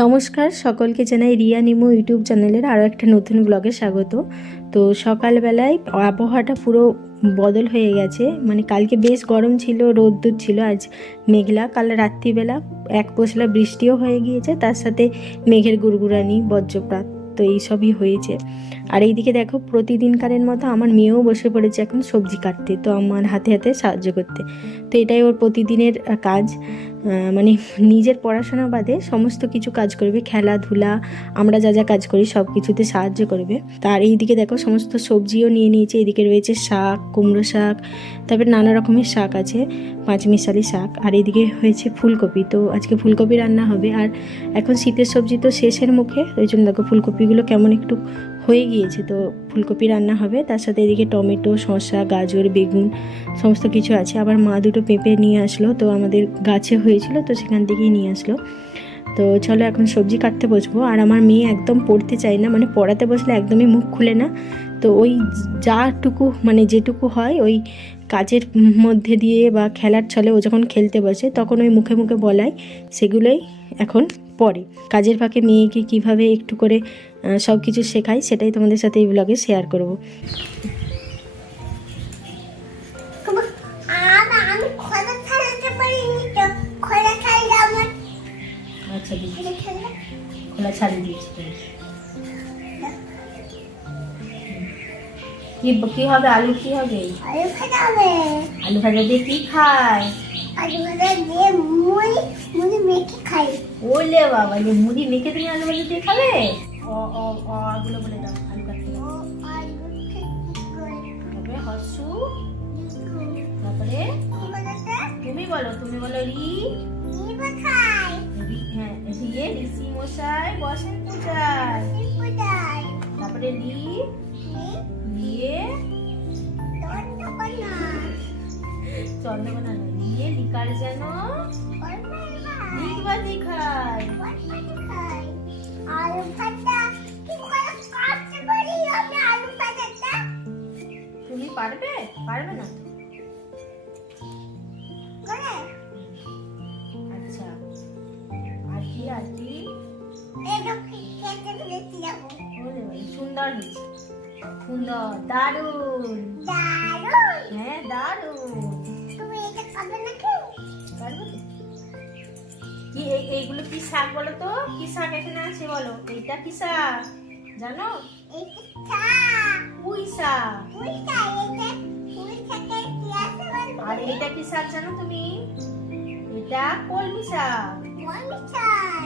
নমস্কার সকলকে জানাই রিয়া নিমো ইউটিউব চ্যানেলের আরও একটা নতুন ব্লগে স্বাগত। তো সকালবেলায় আবহাওয়াটা পুরো বদল হয়ে গেছে, মানে কালকে বেশ গরম ছিল, রোদ্দুর ছিল, আজ মেঘলা। কাল রাত্রিবেলা এক পশলা বৃষ্টিও হয়ে গিয়েছে, তার সাথে মেঘের গুড়গুড়ানি, বজ্রপাত, তো এইসবই হয়েছে। আর এইদিকে দেখো, প্রতিদিনকারের মতো আমার মেয়েও বসে পড়েছে এখন সবজি কাটতে, তো আমার হাতে হাতে সাহায্য করতে। তো এটাই ওর প্রতিদিনের কাজ, মানে নিজের পড়াশোনা বাদে সমস্ত কিছু কাজ করবে, খেলাধুলা, আমরা যা যা কাজ করি সব কিছুতে সাহায্য করবে। তার এইদিকে দেখো সমস্ত সবজিও নিয়ে নিয়েছে। এদিকে রয়েছে শাক, কুমড়ো শাক, তারপরে নানা রকমের শাক আছে, পাঁচমিশালি শাক। আর এদিকে হয়েছে ফুলকপি, তো আজকে ফুলকপি রান্না হবে। আর এখন শীতের সবজি তো শেষের মুখে, ওই জন্য দেখো ফুলকপিগুলো কেমন একটু হয়ে গিয়েছে, তো ফুলকপি রান্না হবে। তার সাথে এদিকে টমেটো, শসা, গাজর, বেগুন সমস্ত কিছু আছে। আবার মা দুটো পেঁপে নিয়ে আসলো, তো আমাদের গাছে হয়েছিল, তো সেখান থেকেই নিয়ে আসলো। তো চলো এখন সবজি কাটতে বসবো। আর আমার মেয়ে একদম পড়তে চায় না, মানে পড়াতে বসলে একদমই মুখ খুলে না। তো ওই যাটুকু, মানে যেটুকু হয় ওই কাজের মধ্যে দিয়ে বা খেলার ছলে ও যখন খেলতে বসে তখন ওই মুখে মুখে বলায়, সেগুলোই এখন পড়ে। কাজের ফাঁকে মেয়েকে কিভাবে একটু করে সব কিছু শেখাই, সেটাই তোমাদের সাথে এই ব্লগে শেয়ার করব। আচ্ছা, খোলা ছাড়িয়ে দিয়েছি। কি হবে? আলু কি হবে? আলু ভাজা হবে। আলু ভাজা দিয়ে কি খায়? আলু ভাজা দিয়ে মুড়ি মেখে খাই। ওলে বাবা, যে মুড়ি মেখে তুমি আলু ভাজা দিয়ে খাবে? ও ও ও গুলো বলে দাও। আলু কাটতে হবে। হসু, তারপরে তুমি বলো, রি। হ্যাঁ, ঋষি মশাই বসেন পূজায়। তারপরে চন্দ্রকোনা নিয়ে লিকার যেন লিকবাজি খায়। তুমি পারবে? পারবে না? আচ্ছা, আর কি সুন্দর, সুন্দর, দারুন, হ্যাঁ দারুন। কি এইগুলো কি শাক বলো তো? কি শাক এখানে আছে বলো? এইটা কি শাক জানো? পুঁই শাক। আর এইটা কি শাক জানো তুমি? এটা কলমি শাক।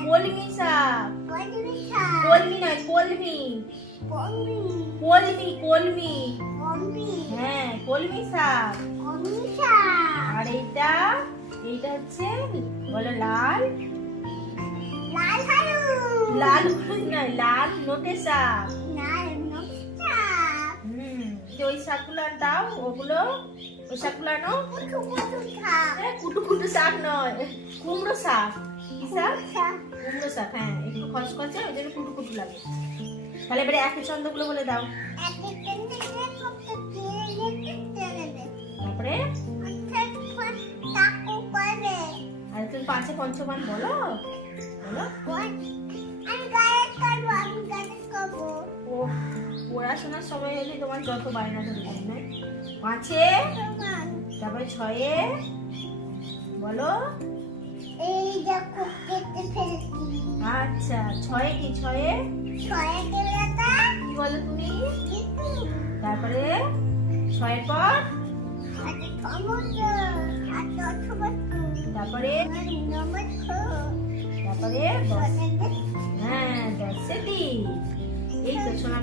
কলমি শাক, কলমি নয়, কলমি, কলমি, কলমি, হ্যাঁ কলমি শাক। আর এইটা হচ্ছে বলো লাল, লাল হলুদ নয়, লাল নোটে শাক। ওই শাকগুলো দাও, ওগুলো ওই শাকগুলো আনো। কুটু কুটু শাক নয়, কুমড়ো শাক। কি শাক? কুমড়ো শাক। হ্যাঁ, একটু খসখসে, ওই জন্য কুটু কুটু লাগে। তাহলে এবারে একই ছন্দগুলো বলে দাও। তারপরে আর তুমি পাঁচে পঞ্চমান বলো, পড়াশোনার সময় হলে তোমার যত বায়না ধরে, পাঁচে, তারপরে ছয়ে বলো। এই দেখো কেটে ফেলেছি। আচ্ছা, ছয়ে কি? ছয়ে কি বলো তুমি? তারপরে ছয়ের পর তারপরে হ্যাঁ 10 এই তো শোনা।